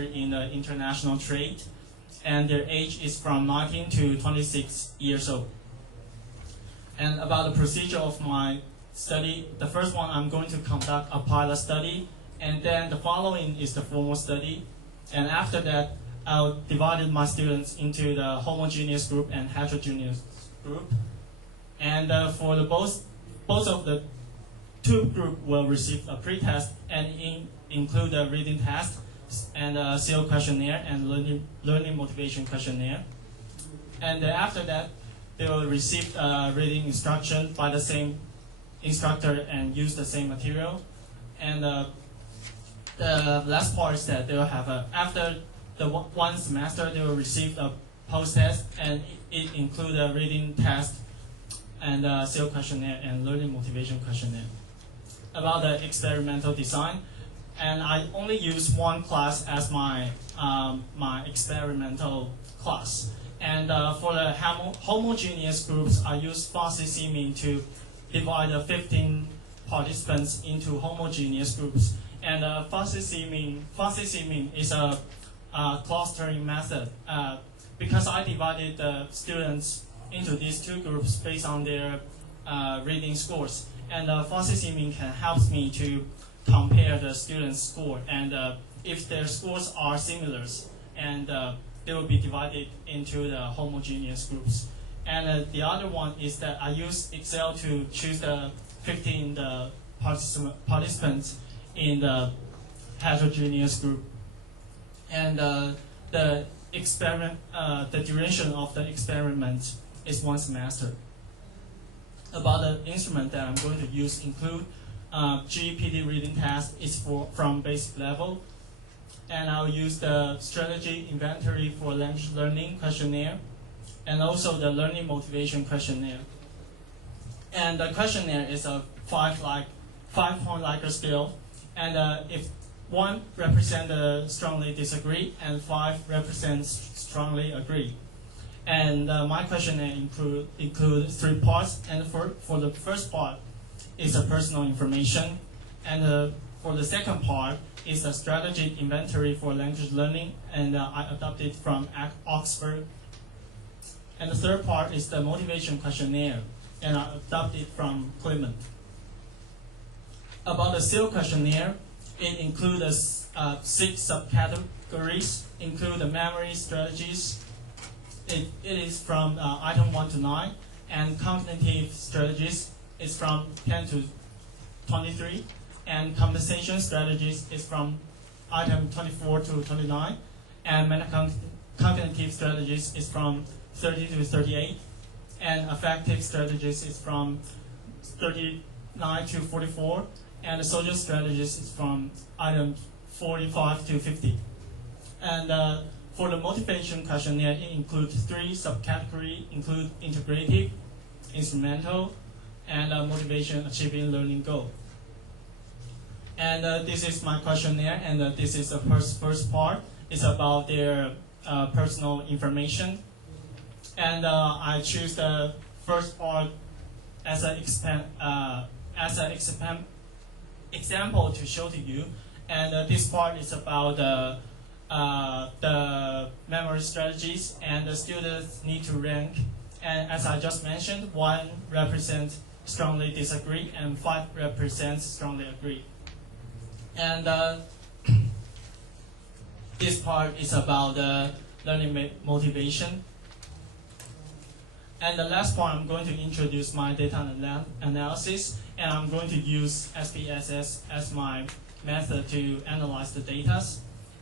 in international trade, and their age is from 19 to 26 years old. And about the procedure of my study, the first one, I'm going to conduct a pilot study, and then the following is the formal study. And after that, I'll divide my students into the homogeneous group and heterogeneous group. And for the both of the two groups will receive a pre-test and include a reading test and a SEAL questionnaire and learning motivation questionnaire. And after that, they will receive reading instruction by the same instructor and use the same material. And the last part is that they will have after the one semester, they will receive a post-test, and it includes a reading test and a SEAL questionnaire and learning motivation questionnaire. About the experimental design, and I only use one class as my experimental class. And for the homogeneous groups, I use FOSSEE-CMIN to divide the 15 participants into homogeneous groups. And FOSSEE-CMIN is a clustering method because I divided the students into these two groups based on their reading scores. And FOSSEE-CMIN can help me to compare the students' score, and if their scores are similar, and they will be divided into the homogeneous groups. And the other one is that I use Excel to choose the 15 participants in the heterogeneous group. And the duration of the experiment is 1 semester. About the instrument that I'm going to use include GEPD reading test is from basic level, and I'll use the strategy inventory for language learning questionnaire, and also the learning motivation questionnaire. And the questionnaire is a 5-point Likert scale, and if 1 represents strongly disagree and 5 represents strongly agree. And my questionnaire include 3 parts, and for the first part is a personal information, and for the second part is a strategic inventory for language learning, and I adopted from Oxford. And the third part is the motivation questionnaire, and I adopted from Clement. About the SEAL questionnaire, it includes 6 subcategories, include the memory strategies. It is from item 1 to 9, and cognitive strategies is from 10 to 23, and compensation strategies is from item 24 to 29, and metacognitive strategies is from 30 to 38, and affective strategies is from 39 to 44, and the social strategies is from item 45 to 50. And for the motivation questionnaire, it includes 3 subcategories, include integrative, instrumental, and motivation achieving learning goal. And this is my questionnaire, and this is the first part. It's about their personal information. And I choose the first part as an example to show to you. And this part is about the memory strategies, and the students need to rank. And as I just mentioned, 1 represents strongly disagree, and 5 represents strongly agree. And this part is about learning motivation. And the last part, I'm going to introduce my data analysis, and I'm going to use SPSS as my method to analyze the data.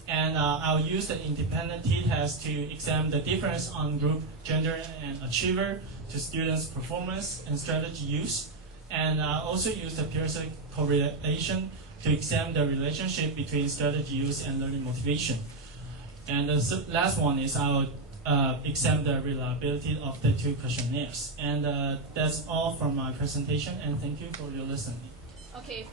And I'll use the independent t-test to examine the difference on group, gender, and achiever to students' performance and strategy use. And also use the Pearson correlation to examine the relationship between strategy use and learning motivation. And the last one is I'll examine the reliability of the 2 questionnaires. And that's all from my presentation, and thank you for your listening. Okay.